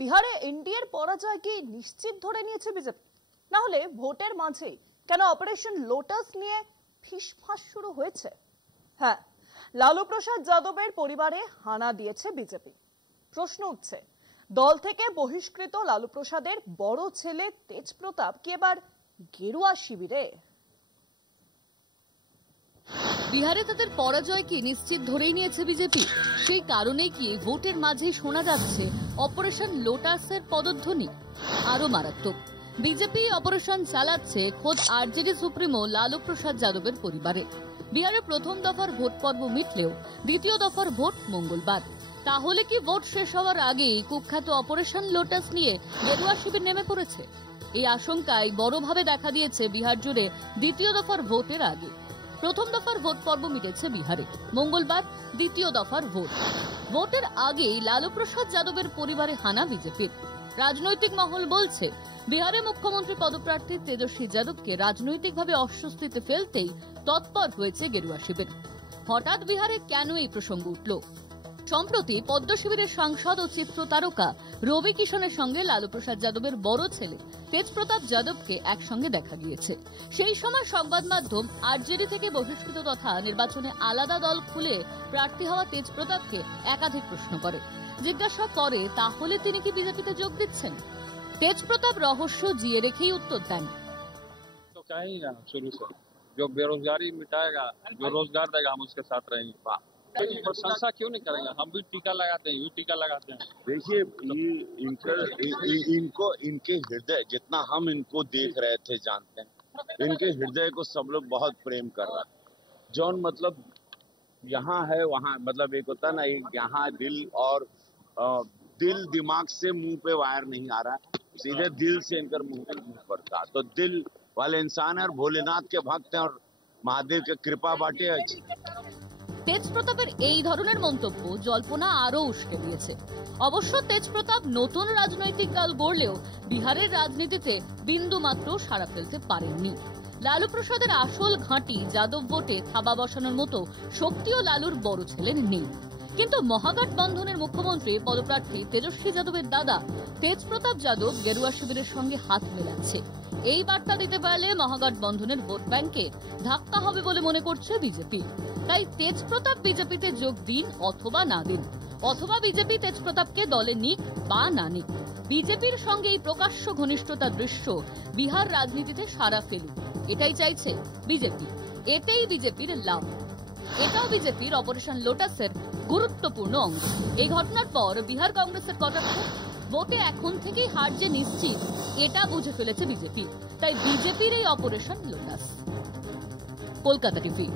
বিহারে এনডিএর পরাজয় কি নিশ্চিত ধরে নিয়েছে বিজেপি? না হলে ভোটের মাঝে কেন অপারেশন লোটাস নিয়ে ফিসফাস শুরু হয়েছে? হ্যাঁ, লালু প্রসাদ যাদবের পরিবারে হানা দিয়েছে বিজেপি। প্রশ্ন উঠছে, দল থেকে বহিষ্কৃত লালু প্রসাদের বড় ছেলে তেজ প্রতাপ কি এবার গেরুয়া শিবিরে? বিহারে তাদের পরাজয় কি নিশ্চিত ধরেই নিয়েছে বিজেপি? সেই কারণেই কি ভোটের মাঝে শোনা যাচ্ছে অপারেশন লোটাসের পদধ্বনি? আরো মারাত্মক, বিজেপি অপারেশন চালাচ্ছে খোদ আরজেডি সুপ্রিমো লালু প্রসাদ যাদবের পরিবারে। বিহারে প্রথম দফার ভোট পর্ব মিটলেও দ্বিতীয় দফার ভোট মঙ্গলবার। তাহলে কি ভোট শেষ হওয়ার আগেই কুখ্যাত অপারেশন লোটাস নিয়ে গেরুয়া শিবির নেমে পড়েছে? এই আশঙ্কায় বড়ভাবে দেখা দিয়েছে বিহার জুড়ে দ্বিতীয় দফার ভোটের আগে। প্রথম দফার ভোট পর্ব মিটেছে বিহারে, মঙ্গলবার দ্বিতীয় দফার ভোট। ভোটের আগেই লালু প্রসাদ যাদবের পরিবারে হানা বিজেপির। রাজনৈতিক মহল বলছে, বিহারে মুখ্যমন্ত্রী পদপ্রার্থী তেজস্বী যাদবকে রাজনৈতিকভাবে অস্বস্তিতে ফেলতেই তৎপর হয়েছে গেরুয়া শিবির। হঠাৎ বিহারে কেন এই প্রসঙ্গ উঠল? সম্প্রতি পদ্ম শিবিরের সাংসদ ও চিত্র তারকা রবি কিষণের সঙ্গে লালু প্রসাদ যাদবের বড় ছেলে তেজ প্রতাপ যাদবকে একসঙ্গে দেখা গিয়েছে। সেই সময় সংবাদ মাধ্যম আরজেডি থেকে বহিষ্কৃত তথা নির্বাচনে আলাদা দল খুলে প্রার্থী হওয়া তেজ প্রতাপকে একাধিক প্রশ্ন করে। জিজ্ঞাসা করে, তাহলে তিনি কি বিজেপিতে যোগ দিচ্ছেন? তেজ প্রতাপ রহস্য জিয়ে রেখেই উত্তর দেন, जो बेरोजगारी मिटाएगा, जो रोजगार देगा, हम उसके साथ रहेंगे। प्रशंसा क्यों नहीं करेंगे? हम भी टीका लगाते हैं, टीका लगाते हैं। देखिए, इनके हृदय, जितना हम इनको देख रहे थे, जानते हैं, इनके हृदय को सब लोग बहुत प्रेम कर रहा है। जौन मतलब यहाँ है वहाँ, मतलब एक होता ना, एक यहाँ दिल और दिल दिमाग से मुंह पे वायर नहीं आ रहा, सीधे दिल से इनकर मुंह पड़ता। तो दिल वाले इंसान है और भोलेनाथ के भक्त हैं और महादेव के कृपा बाटे আছে। তেজ প্রতাপের এই ধরনের মন্তব্য জল্পনা আরো উস্কে দিয়েছে। অবশ্য তেজ প্রতাপ নতুন রাজনৈতিক দল গড়লেও বিহারের রাজনীতিতে বিন্দু মাত্র সাড়া ফেলতে পারেননি। লালু প্রসাদের আসল ঘাঁটি যাদব ভোটে থাবা বসানোর মতো শক্তিও লালুর বড় ছেলের নেই। কিন্তু মহাগঠবন্ধনের মুখ্যমন্ত্রী পদপ্রার্থী তেজস্বী যাদবের দাদা তেজ প্রতাপ যাদব গেরুয়া শিবিরের সঙ্গে হাত মেলাচ্ছে। এই বার্তা দিতে পারলে মহাগঠবন্ধনের ভোট ব্যাংকে ধাক্কা হবে বলে মনে করছে বিজেপি। তাই তেজ প্রতাপ বিজেপিতে যোগ দিন অথবা না দিন, অথবা বিজেপি তেজ প্রতাপকে দলে নিক বা না নিক, বিজেপির সঙ্গে এই প্রকাশ্য ঘনিষ্ঠতার দৃশ্য বিহার রাজনীতিতে সাড়া ফেলুক, এটাই চাইছে বিজেপি। এটাই বিজেপির লাভ। এটাও বিজেপির অপারেশন লোটাসের গুরুত্বপূর্ণ অঙ্গ। এই ঘটনার পর বিহার কংগ্রেসের কটাক্ষ, ভোটে এখন থেকেই হার যে নিশ্চিত এটা বুঝে ফেলেছে বিজেপি। তাই বিজেপির এই অপারেশন লোটাস। কলকাতা টিভি।